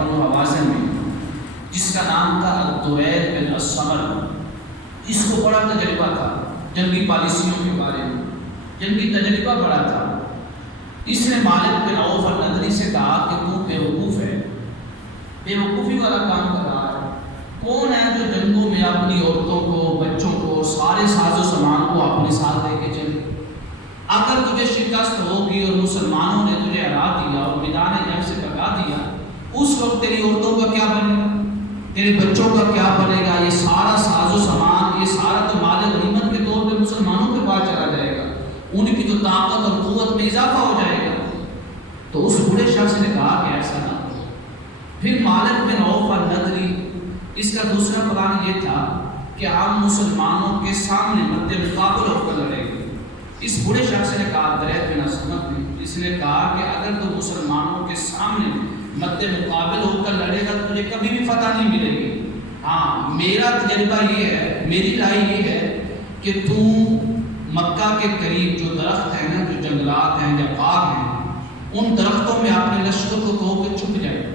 بنو حوازن میں، جس کا نام تھا الدرید بن الصمد۔ اس کو بڑا تجربہ تھا جنگی پالیسیوں کے بارے میں، جنگی تجربہ بڑا تھا۔ اس نے مالک بن عوف النضری سے کہا کہ تو بیوقوف ہے، بیوقوفی والا کام کر رہا ہے۔ کون ہے جو جنگوں میں اپنی عورتوں کو، بچوں کو، سارے ساز و سامان کو اپنے ساتھ لے کے چلے؟ اگر تجھے شکست ہوگی اور مسلمانوں نے تجھے ہرا دیا اور میدان جنگ سے بھگا دیا، اس وقت تیری عورتوں کا کیا بنے گا، تیرے بچوں کا کیا بنے گا؟ یہ سارا ساز و سامان، یہ سارا تو مال غنیمت کے طور پہ مسلمانوں کے پاس چلا جائے گا، ان کی جو طاقت اور قوت میں اضافہ ہو جائے گا۔ تو اس بوڑھے شخص نے کہا کہ ایسا نہ ہو۔ پھر مالک بن عوف النضری، اس کا دوسرا پلان یہ تھا کہ ہم مسلمانوں کے سامنے مد مقابل ہو کر لڑیں گے۔ اس بوڑھے شخص نے کہا، درید بن الصمد نے، اس نے کہا کہ اگر تو مسلمانوں کے سامنے مد مقابل ہو کر لڑے گا تو تجھے کبھی بھی فتح نہیں ملے گی۔ ہاں، میرا تجربہ یہ ہے، میری رائے یہ ہے کہ تو مکہ کے قریب جو درخت ہیں نا، جو جنگلات ہیں یا باغ ہیں، ان درختوں میں اپنے لشکر کو کھو کے چھپ جائے۔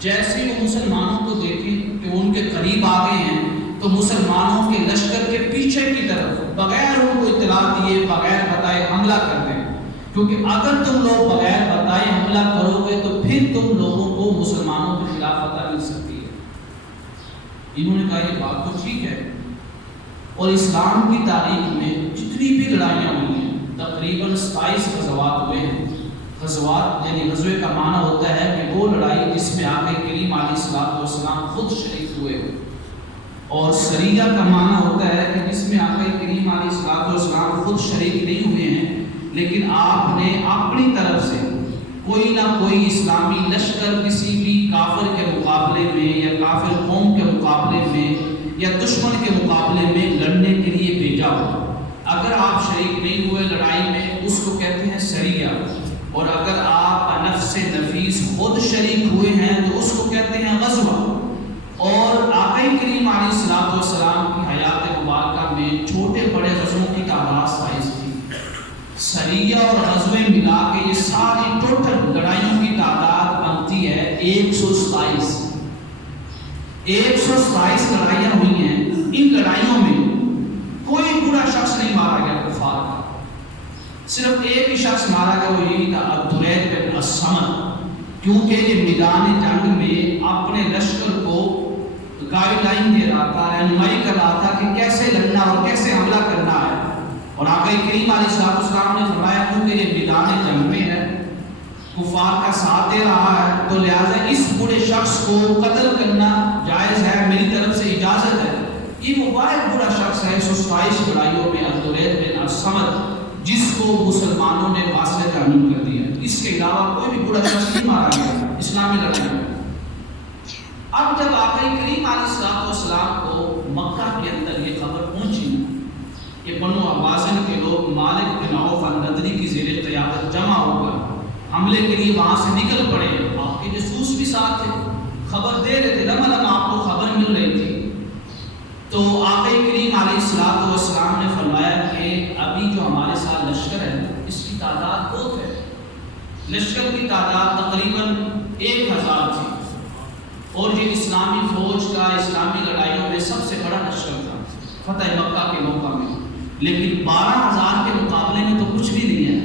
جیسے وہ مسلمانوں کو دیکھیں کہ ان کے قریب آ گئے ہیں تو مسلمانوں کے لشکر کے پیچھے کی طرف بغیر ان کو اطلاع دیے، بغیر بتائے حملہ کر دیں، کیونکہ اگر تم لوگ بغیر بتائے حملہ کرو گے تو پھر تم لوگوں کو مسلمانوں کے خلاف فتح مل سکتی ہے۔ انہوں نے کہا یہ بات تو ٹھیک ہے، اور اسلام کی تاریخ میں جتنی بھی لڑائیاں ہوئی ہیں تقریباً 27 غزوات ہوئے ہیں۔ غزوات یعنی غزوے کا معنی ہوتا ہے کہ وہ لڑائی جس میں آقا کریم علیہ الصلوۃ والسلام خود شریک ہوئے، اور سریہ کا معنی ہوتا ہے کہ جس میں آقا کریم علیہ الصلوۃ والسلام خود شریک نہیں ہوئے ہیں، لیکن آپ نے اپنی طرف سے کوئی نہ کوئی اسلامی لشکر کسی بھی کافر کے مقابلے میں یا کافر قوم کے مقابلے میں یا دشمن کے مقابلے میں لڑنے کے لیے بھیجا ہو۔ اگر آپ شریک نہیں ہوئے لڑائی میں، اس کو کہتے ہیں سریہ، اور اگر آپ نفس نفیس خود شریک ہوئے ہیں تو اس کو کہتے ہیں غزوہ۔ اور آقا کریم علیہ الصلوۃ والسلام کی حیات مبارکہ میں چھوٹے بڑے غزووں کی تعداد 27 تھی۔ سریہ اور غزوے ملا کے یہ ساری ٹوٹل لڑائیوں کی تعداد بنتی ہے 127۔ 127 لڑائیاں ہوئی ہیں۔ ان لڑائیوں میں کوئی برا شخص نہیں مارا گیا کفار کا، صرف ایک ہی شخص مارا گیا، وہ یہی تھا الدرید بن الصمد، کیونکہ یہ میدان جنگ میں اپنے لشکر کو گائیڈ لائن دے رہا تھا، رہنمائی کر رہا تھا کہ کیسے لڑنا اور کیسے حملہ کرنا ہے۔ اور آقا کریم علیہ الصلوۃ والسلام نے فرمایا کیونکہ یہ میدان جنگ میں ہے، کفار کا ساتھ دے رہا ہے، تو لہٰذا اس بڑے شخص کو قتل کرنا جائز ہے، میری طرف سے اجازت ہے۔ یہ وہ واحد برا شخص ہے 127 لڑائیوں میں الدرید بن الصمد، جس کو مسلمانوں نے واصل تعمیر کر دیا۔ اس کے علاوہ کوئی بھی برا شخص نہیں مارا گیا اسلامی لڑائی میں۔ اب جب آقا کریم علیہ الصلوۃ والسلام کو مکہ کے اندر یہ خبر پہنچی کہ بنو حوازن کے لوگ مالک بن عوف النضری کی زیر قیادت جمع ہو کر حملے کے لیے وہاں سے نکل پڑے، آپ کے جاسوس بھی ساتھ تھے، خبر دے رہے تھے، لمحہ لمحہ آپ کو خبر مل رہی تھی، تو آقا کریم علیہ الصلوۃ والسلام نے فرمایا کہ ابھی جو ہمارے ساتھ لشکر ہے اس کی تعداد بہت ہے۔ لشکر کی تعداد تقریباً 1000 تھی، اور یہ اسلامی فوج کا اسلامی لڑائیوں میں سب سے بڑا لشکر تھا فتح مکہ کے موقع میں، لیکن 12,000 کے مقابلے میں تو کچھ بھی نہیں ہے،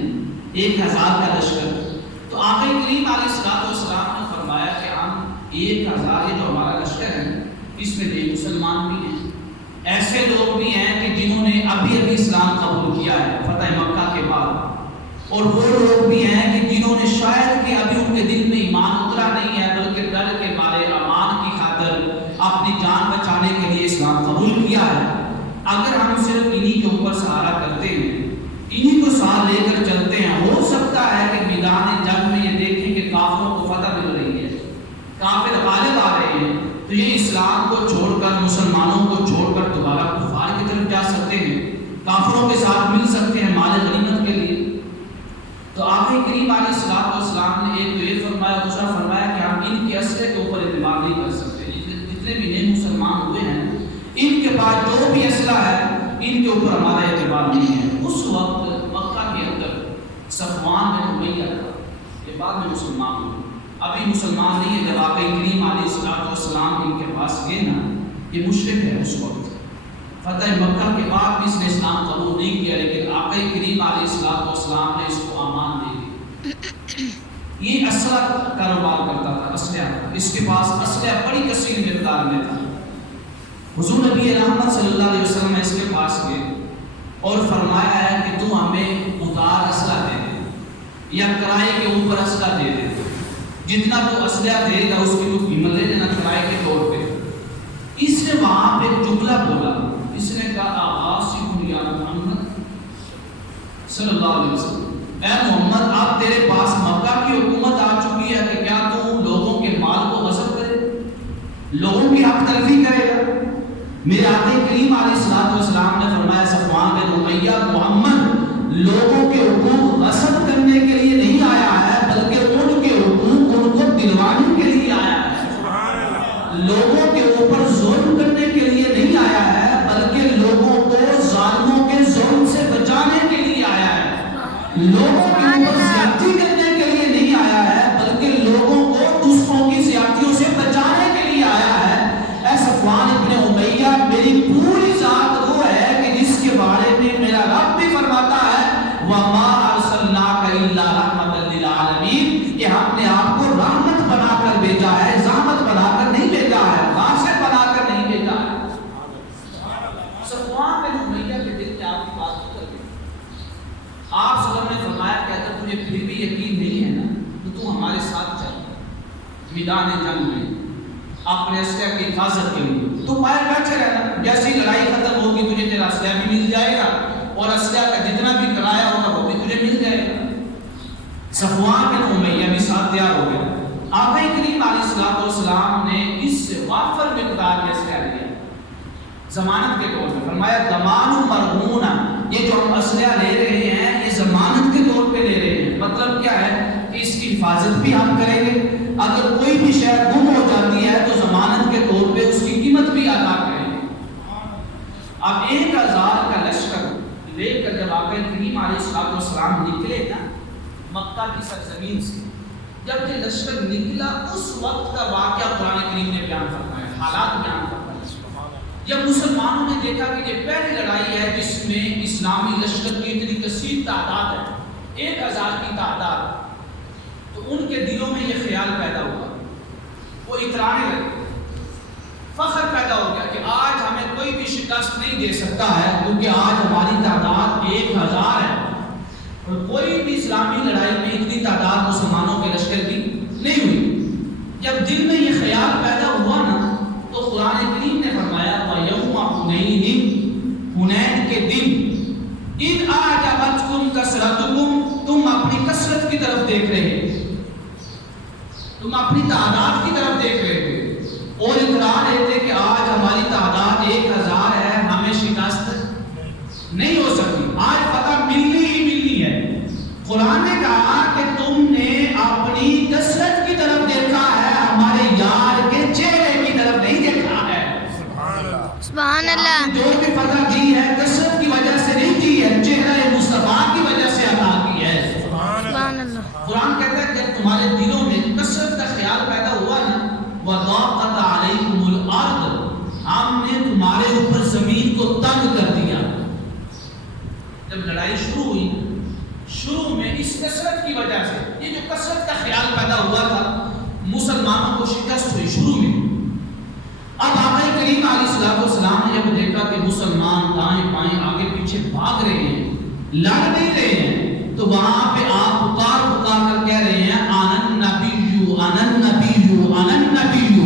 1000 کا لشکر۔ تو آقا کریم علیہ الصلوۃ والسلام نے فرمایا کہ ہم 1000 یہ جو ہمارا لشکر ہے اس میں بے مسلمان بھی ہیں، ایسے لوگ بھی ہیں کہ جنہوں نے ابھی اسلام قبول کیا ہے فتح مکہ کے بعد، اور وہ لوگ بھی ہیں کہ جنہوں نے شاید کہ ابھی ان کے دل میں ایمان اترا نہیں ہے، بلکہ ڈر کے مارے امان کی خاطر اپنی جان بچانے کے لیے اسلام قبول کیا ہے۔ اگر ہم صرف انہی کے اوپر سہارا کرتے ہیں، انہی کو ساتھ لے کر چلتے ہیں، ہو سکتا ہے کہ میدان جنگ میں یہ دیکھیں کہ کافروں کو فتح مل رہی ہے، کافر غالب آ رہے ہیں، تو یہ اسلام کو چھوڑ کر، مسلمانوں کو چھوڑ کر دوبارہ کفار کی طرف جا سکتے ہیں، کافروں کے ساتھ مل سکتے ہیں مال غنیمت کے لیے۔ تو آقا کریم علیہ الصلوۃ والسلام نے ایک تو یہ فرمایا، دوسرا فرمایا کہ ہم ان کے اسلحے کے اوپر اعتماد نہیں کر سکتے، جتنے بھی نئے مسلمان ہوئے ہیں ان کے پاس جو بھی اسلحہ ہے ان کے اوپر ہمارا اعتماد نہیں ہے۔ اس وقت مکہ کے اندر صفوان بن امیہ تھا، یہ بعد میں مسلمان ہوئے۔ ابھی مسلمان نہیں ہے. جب آقا کریم علیہ السلام ان کے پاس گئے نا، یہ مشرک ہے اس وقت، فتح مکہ کے بعد بھی اس نے اسلام قبول نہیں کیا، لیکن آقا کریم علیہ السلام نے اس کو امان دے دی. یہ اسلحہ کاروبار کرتا تھا، اسلحہ، اس کے پاس اسلحہ بڑی کثیر مقدار میں تھا. حضور نبی رحمت صلی اللہ علیہ وسلم اس کے پاس گئے اور فرمایا ہے کہ تو ہمیں ادار اسلحہ دے دے یا کرائے کے اوپر اسلحہ دے دے، جتنا تو اسلحہ دے گا اس کی تو قیمت دے دینا کرائے کے طور پہ. اس نے وہاں پہ جملہ بولا، اس نے کہا آغاز یا محمد صلی اللہ علیہ وسلم، اے محمد آپ تیرے پاس مکہ کی حکومت آ چکی ہے کہ کیا تو لوگوں کے مال کو غصب کرے، لوگوں کی حق تلفی کرے گا؟ میرے آقا کریم علیہ السلام نے فرمایا صفوان بن امیہ، محمد لوگوں کے حقوق غصب کرنے کے لیے نہیں آیا ہے، بلکہ ان کے حقوق ان کو دلوانے کے لیے آیا ہے. لوگوں کے اوپر ظلم کرنے کے لیے نہیں آیا ہے، بلکہ لوگوں کو ظالموں کے ظلم سے بچانے کے لیے آیا ہے. لوگوں کے اوپر زیادتی کرنے کے لیے نہیں آیا ہے، بلکہ لوگوں کو دوسروں کی زیادتیوں سے بچانے کے لیے آیا ہے. اے صفوان ابن امیہ، میری پوری ذات وہ ہے کہ جس کے بارے میں میرا رب بھی فرماتا ہے وَمَا أَرْسَلْنَاكَ إِلَّا رَحْمَةً لِّلْعَالَمِينَ، کہ ہم نے آپ کو رحمت بنا کر بھیجا ہے، زحمت بنا کر نہیں بھیجا ہے، غاصب بنا کر نہیں بھیجا ہے. صفوان بن امیہ کے دل میں آپ کی بات اتر گئی. آپ صلی اللہ علیہ وسلم نے فرمایا کہ اگر تجھے پھر بھی یقین نہیں ہے نا تو تو ہمارے ساتھ چل میدان جنگ میں اپنے اسلحہ کی حفاظت کے لیے تو باہر بیٹھے رہنا، جیسی لڑائی ختم ہوگی تجھے تیرا اسلحہ بھی مل جائے گا اور اسلحہ کا جتنا بھی کرایہ ہوگا وہ بھی تجھے مل جائے گا. صفوان بن امیہ بھی ساتھ تیار ہو گیا. آقا کریم علیہ السلام نے اس سے وافر مقدار میں اسلحہ لیا ضمانت کے طور پہ. فرمایا ضمان مرہون، یہ جو ہم اسلحہ لے رہے ہیں یہ ضمانت کے طور پہ لے رہے ہیں. مطلب کیا ہے کہ اس کی حفاظت بھی ہم کریں گے، اگر کوئی بھی شے گم ہو جاتی ہے تو ضمانت کے طور پہ اس کی قیمت بھی ادا کریں گے. اب 1000 کا لشکر لے کر جب آقا کریم علیہ السلام نکلے نا مکہ کی سرزمین سے، جب یہ لشکر نکلا اس وقت کا واقعہ قرآن کریم نے بیان فرمایا، حالات بیان فرمایا. جب مسلمانوں نے دیکھا کہ یہ پہلی لڑائی ہے جس میں اسلامی لشکر کی اتنی کثیر تعداد ہے، 1000 کی تعداد، تو ان کے دلوں میں یہ خیال پیدا ہوا، وہ اترانے لگے، فخر پیدا ہو گیا کہ آج ہمیں کوئی بھی شکست نہیں دے سکتا ہے، کیونکہ آج ہماری تعداد 1000 ہے اور کوئی بھی اسلامی لڑائی میں اتنی تعداد مسلمانوں کے لشکر کی نہیں ہوئی. جب دل میں یہ خیال پیدا ہوا نا تو قرآن کریم نے فرمایا وَيَوْمَ حُنَيْنٍ، حنین کے دن، اِذْ أَعْجَبَتْكُمْ كَثْرَتُكُمْ، تم اپنی کثرت کی طرف دیکھ رہے، تم اپنی تعداد کی طرف دیکھ رہے تھے اور اترا رہے تھے کہ آج ہماری تعداد 1000 ہے، ہمیں شکست نہیں ہو سکتی، آج فتح ملنی ہی ملنی ہے. قرآن نے کہا کہ تم نے اپنی کثرت کی طرف دیکھا ہے، ہمارے یار کے چہرے کی طرف نہیں دیکھا ہے. سبحان اللہ. جو بھی فتح دی ہے کثرت کی وجہ سے نہیں دی ہے، چہرہ مصطفیٰ کی وجہ سے عطا کی ہے. سبحان اللہ. قرآن کہتا ہے کہ تمہارے دلوں میں کثرت کا خیال پیدا ہوا نا وَضَاقَتْ عَلَيْكُمُ الْأَرْضُ، ہم نے تمہارے اوپر زمین کو تنگ کر دیا. جب لڑائی شروع ہوئی، شروع میں اس کثرت کی وجہ سے یہ جو کثرت کا خیال پیدا ہوا تھا مسلمانوں کو شکست ہوئی شروع میں. اب آقا کریم علیہ السلام نے جب دیکھا کہ مسلمان دائیں بائیں آگے پیچھے بھاگ رہے ہیں، لڑ نہیں رہے ہیں، تو وہاں پہ آپ پکار کر کہہ رہے ہیں آنن نبیو آنن نبیو آنن نبیو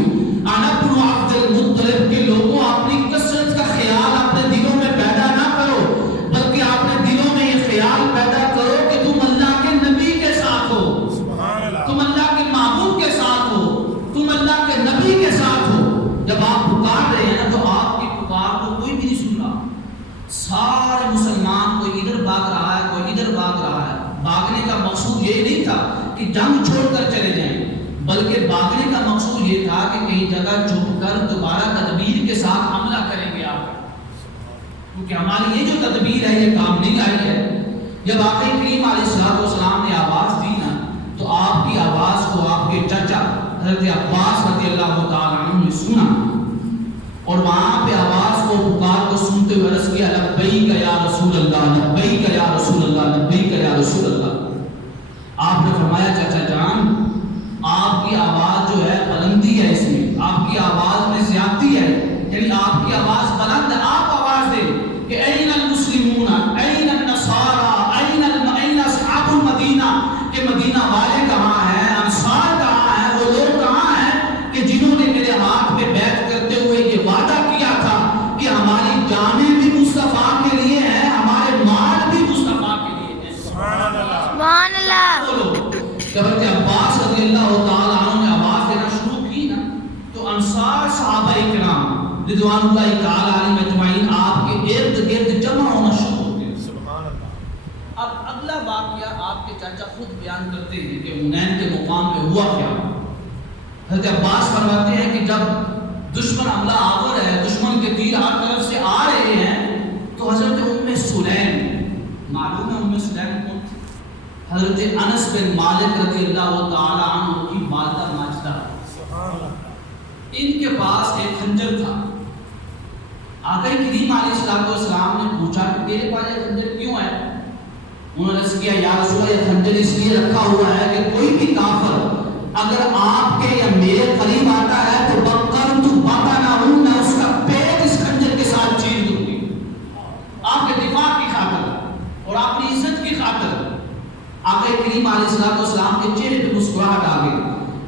انا ابن عبد المطلب کے لوگوں اپنی کثرت کا خیال اپنے دلوں میں پیدا نہ کرو، بلکہ اپنے دلوں میں یہ خیال پیدا کرو کہ تم اللہ کے نبی کے ساتھ ہو، تم اللہ کے محبوب کے ساتھ ہو، تم اللہ کے نبی کے ساتھ ہو. جب آپ پکار رہے ہیں تو آپ کی پکار کو کوئی بھی نہیں سن رہا، سارے مسلمان کوئی ادھر بھاگ رہا ہے کوئی ادھر بھاگ رہا ہے. بھاگنے کا مقصود یہ نہیں تھا کہ جنگ چھوڑ کر چلے جائیں، بلکہ بھاگنے کا مقصود یہ تھا کہ کہیں جگہ چھپ کر دوبارہ تدبیر کے ساتھ حملہ کریں گے آپ، کیونکہ ہماری یہ جو تدبیر ہے یہ کام نہیں آئی ہے. جب آقا کریم علیہ السلام نے آواز دی نا تو آپ کی آواز کو آپ کے چچا حضرت عباس رضی اللہ تعالیٰ عنہ نے سنا اور وہاں پہ آواز کو پکار کو سنتے ہوئے عرض کیا لبیک یا رسول اللہ، لبیک یا رسول اللہ، لبیک یا رسول اللہ۔ آپ نے فرمایا چچا جان آپ کی آواز جو ہے بلندی ہے، اس میں آپ کی آواز میں زیادتی ہے، یعنی آپ کی آواز بلند ہے، آپ آواز دیں کہ این المسلمون این النصارى این اصحاب المدینہ، کہ مدینہ والے کہاں ہیں، انصار کہاں ہیں، وہ لوگ کہاں ہیں کہ جنہوں نے میرے ہاتھ میں بیعت کرتے ہوئے یہ وعدہ کیا تھا کہ ہماری جانیں بھی مصطفیٰ کے لیے ہیں، ہمارے مال بھی مصطفیٰ کے لیے ہیں۔ سبحان اللہ۔ جب حضرت عباس رضی اللہ تعالیٰ عنہ نے آواز دینا شروع کی نا تو انصار صحابہ کرام رضوان اللہ تعالیٰ علیہم اجمعین آپ کے ارد گرد جمع ہونا شروع ہو گئے۔ سبحان اللہ۔ اب اگلا واقعہ آپ کے چاچا خود بیان کرتے ہیں کہ حنین کے مقام پہ ہوا کیا۔ حضرت عباس فرماتے ہیں کہ جب دشمن حملہ آور ہے، دشمن کے تیر ہر طرف سے آ رہے ہیں تو حضرت ام سلیم، معلوم ہے ام سلیم کون تھی؟ حضرت انس بن مالک رضی اللہ تعالی عنہ کی والدہ ماجدہ، ان کے پاس ایک خنجر تھا۔ آقا کریم علیہ السلام نے پوچھا کہ تیرے پاس یہ خنجر کیوں ہے؟ انہوں نے عرض کیا یا رسول اللہ یہ خنجر اس لیے رکھا ہوا ہے کہ کوئی بھی کافر اگر آپ کے یا میرے قریب آتا ہے تو بکر تو باتا نہ ہوں، میں اس کا پیٹ اس خنجر کے ساتھ چیر دوں گی، آپ کے دفاع کی خاطر اور اپنی عزت کی خاطر۔ آقا کریم علیہ السلام کے چہرے پہ مسکراہٹ آ گئی۔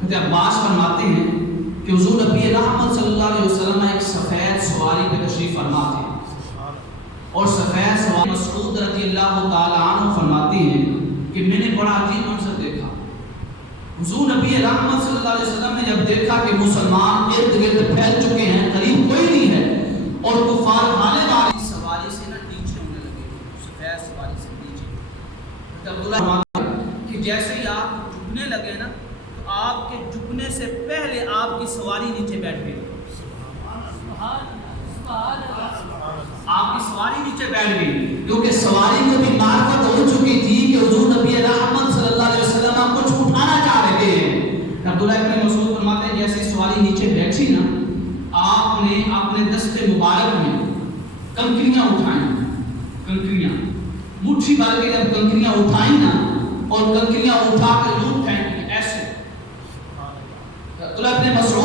حضرت عباس فرماتے ہیں کہ حضور نبی رحمت صلی اللہ علیہ وسلم ایک سفید سواری پہ تشریف فرما تھے اور سفید سواری مسعود رضی اللہ تعالی عنہ فرماتے ہیں کہ میں نے بڑا عجیب منظر دیکھا۔ حضور نبی رحمت صلی اللہ علیہ وسلم نے جب دیکھا کہ مسلمان ارد گرد پھیل چکے ہیں، قریب کوئی نہیں ہے اور کفار بھانے والی سواری سے نہ نیچے ہونے لگے، سفید سواری سے نیچے۔ عبداللہ کہ جیسے ہی آپ جھکنے لگے نا تو آپ کے جھکنے سے پہلے آپ کی سواری نیچے بیٹھ گئی، آپ کی سواری نیچے بیٹھ گئی، کیونکہ سواری کو بھی معرفت ہو چکی تھی کہ حضور نبی رحمت صلی اللہ علیہ وسلم کچھ اٹھانا چاہ رہے ہیں۔ عبداللہ ابن مسعود فرماتے ہیں جیسے سواری نیچے بیٹھی نا آپ نے اپنے دست مبارک میں کنکریاں اٹھائیں، کنکریاں مٹھی بھر کے جب کنکریاں اٹھائیں نا اور کنکریاں اٹھا کر یوں پھینکی ایسے۔ عبداللہ ابن مسعود